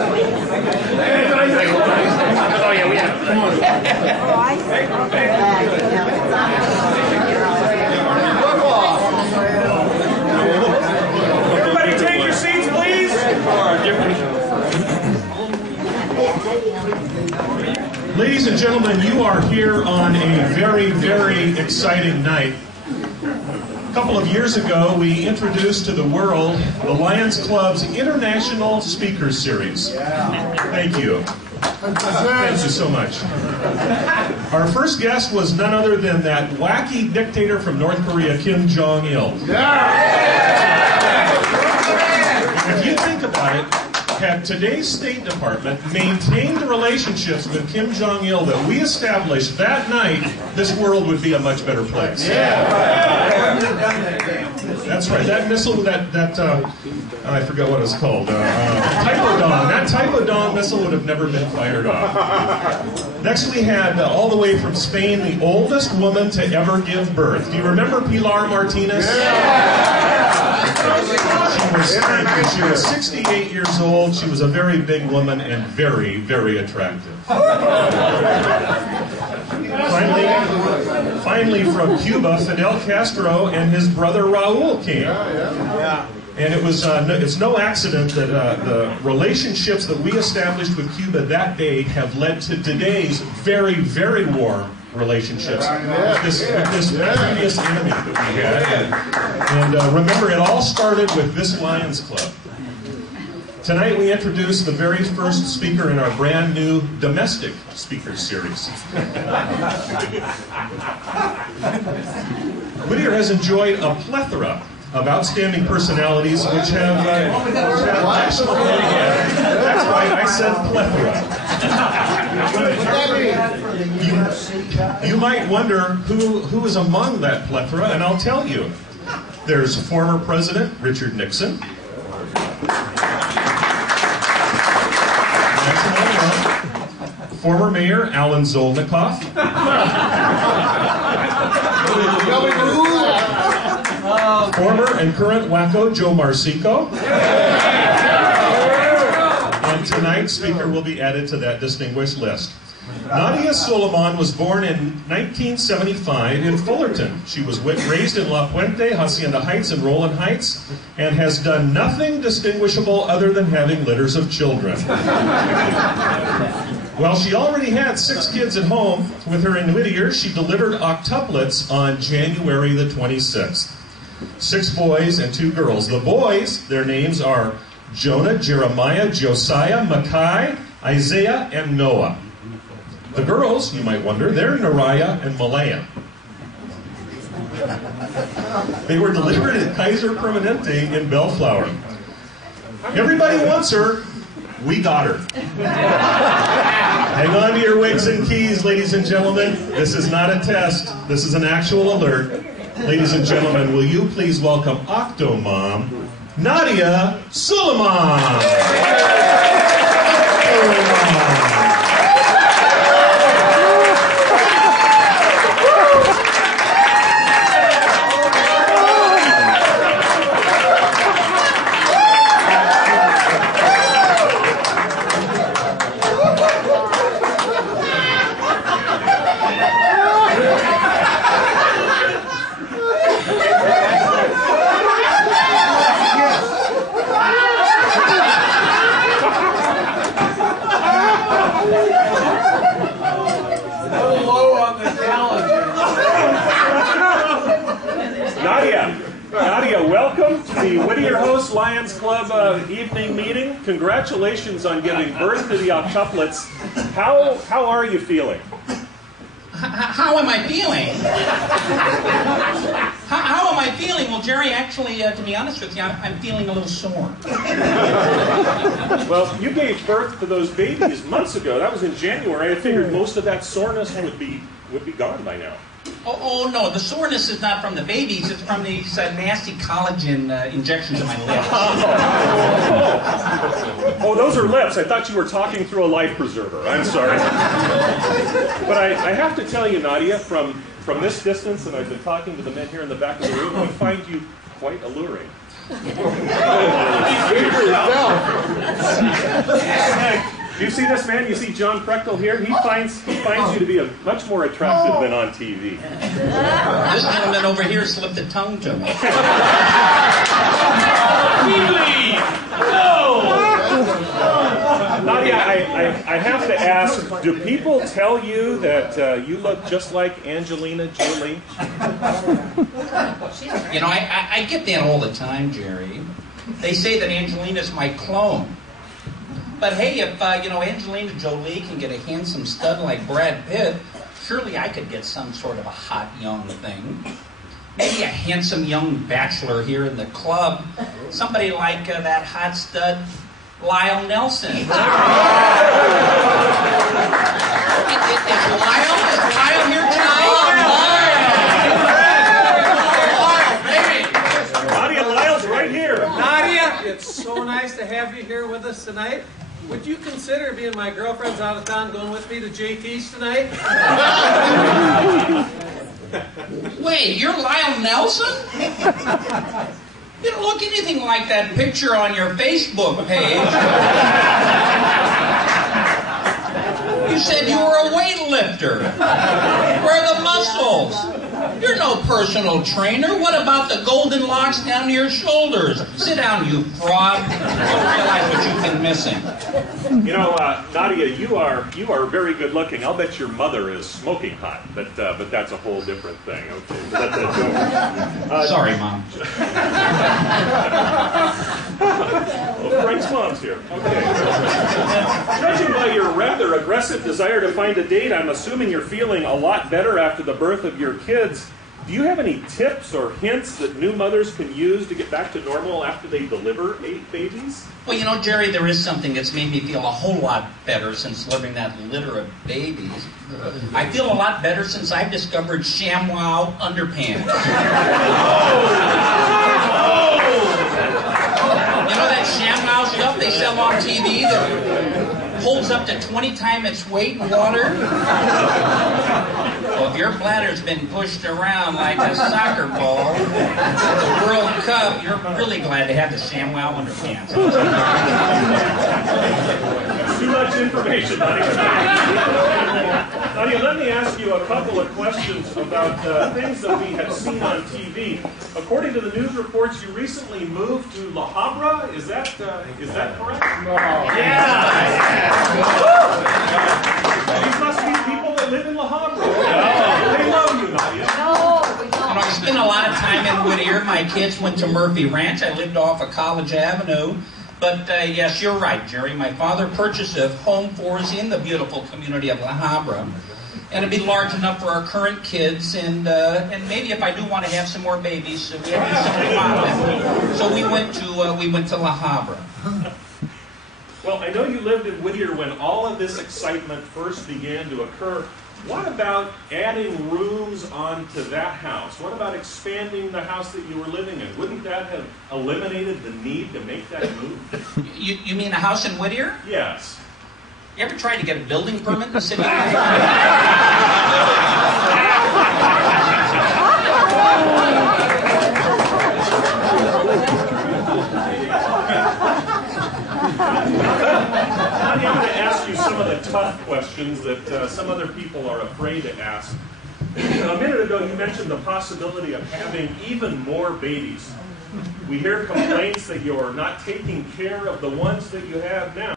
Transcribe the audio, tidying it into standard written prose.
Everybody take your seats, please. Ladies and gentlemen, you are here on a very, very exciting night. A couple of years ago, we introduced to the world the Lions Club's International Speakers Series. Thank you. Thank you so much. Our first guest was none other than that wacky dictator from North Korea, Kim Jong-il. If you think about it, had today's State Department maintained the relationships with Kim Jong-il that we established that night, this world would be a much better place. That's right. That missile, I forgot what it's called. Typodon. That Typodon missile would have never been fired off. Next we had, all the way from Spain, the oldest woman to ever give birth. Do you remember Pilar Martinez? She was 68 years old. She was a very big woman and very, very attractive. Finally from Cuba, Fidel Castro and his brother Raul came. And it's no accident that the relationships that we established with Cuba that day have led to today's very, very warm relationships with this previous enemy that we had. And remember, it all started with this Lions Club. Tonight we introduce the very first speaker in our brand new domestic speakers series. Whittier has enjoyed a plethora of outstanding personalities which have national media. That's right, I said plethora. You might wonder who is among that plethora, and I'll tell you. There's former President Richard Nixon. Former Mayor Alan Zolnikoff. Former and current wacko Joe Marsico. And tonight's speaker will be added to that distinguished list. Nadia Solomon was born in 1975 in Fullerton. She was raised in La Puente, Hacienda Heights, and Roland Heights, and has done nothing distinguishable other than having litters of children. Well, she already had 6 kids at home with her in Whittier. She delivered octuplets on January the 26th. 6 boys and 2 girls. The boys, their names are Jonah, Jeremiah, Josiah, Micah, Isaiah, and Noah. The girls, you might wonder, they're Nariah and Malaya. They were delivered at Kaiser Permanente in Bellflower. Everybody wants her. We got her. Hang on to your wigs and keys, ladies and gentlemen. This is not a test. This is an actual alert. Ladies and gentlemen, will you please welcome Octomom, Nadia Solomon. Nadia, welcome to the Whittier Host Lions Club evening meeting. Congratulations on giving birth to the octuplets. How are you feeling? How am I feeling? How am I feeling? Well, Jerry, actually, to be honest with you, I'm feeling a little sore. Well, you gave birth to those babies months ago. That was in January. I figured most of that soreness would be gone by now. Oh, no, the soreness is not from the babies, it's from these nasty collagen injections in my lips. Oh, those are lips. I thought you were talking through a life preserver. I'm sorry. But I have to tell you, Nadia, from this distance, and I've been talking to the men here in the back of the room, I find you quite alluring. Do you see this man? You see John Prechtel here? He finds you to be much more attractive than on TV. This gentleman over here slipped a tongue to me. Nadia, I have to ask, do people tell you that you look just like Angelina Jolie? You know, I get that all the time, Jerry. They say that Angelina's my clone. But hey, if Angelina Jolie can get a handsome stud like Brad Pitt, surely I could get some sort of a hot young thing. Maybe a handsome young bachelor here in the club. Somebody like that hot stud Lyle Nelson. Is Lyle here tonight? Nadia, Lyle's right here. Nadia, it's so nice to have you here with us tonight. Would you consider being my girlfriend's out of town going with me to JT's tonight? Wait, you're Lyle Nelson? You don't look anything like that picture on your Facebook page. You said you were a weightlifter. Where are the muscles? You're no personal trainer. What about the golden locks down to your shoulders? Sit down, you fraud. You don't realize what you've been missing. You know, Nadia, you are very good looking. I'll bet your mother is smoking hot, but that's a whole different thing. Okay, let that go. Sorry, Mom. Well, Frank's mom's here. Okay. Judging by your rather aggressive desire to find a date, I'm assuming you're feeling a lot better after the birth of your kids. Do you have any tips or hints that new mothers can use to get back to normal after they deliver 8 babies? Well, you know, Jerry, there is something that's made me feel a whole lot better since delivering that litter of babies. I feel a lot better since I've discovered ShamWow underpants. You know that ShamWow stuff they sell on TV that holds up to 20 times its weight in water? Well, if your bladder's been pushed around like a soccer ball at the World Cup, you're really glad to have the ShamWow underpants. Too much information, Nadia. Nadia, let me ask you a couple of questions about things that we have seen on TV. According to the news reports, you recently moved to La Habra. Is that correct? No. Yeah. These must be people that live in La Habra. They love you, Nadia. You know, I spent a lot of time in Whittier. My kids went to Murphy Ranch. I lived off of College Avenue. But yes, you're right, Jerry. My father purchased a home for us in the beautiful community of La Habra. And it'd be large enough for our current kids, and maybe if I do want to have some more babies, we have to do something about it. So we went to La Habra. Well, I know you lived in Whittier when all of this excitement first began to occur. What about adding rooms onto that house? What about expanding the house that you were living in? Wouldn't that have eliminated the need to make that move? You mean a house in Whittier? Yes. You ever tried to get a building permit in the city? I'm going to ask you some of the tough questions that some other people are afraid to ask. A minute ago, you mentioned the possibility of having even more babies. We hear complaints that you're not taking care of the ones that you have now.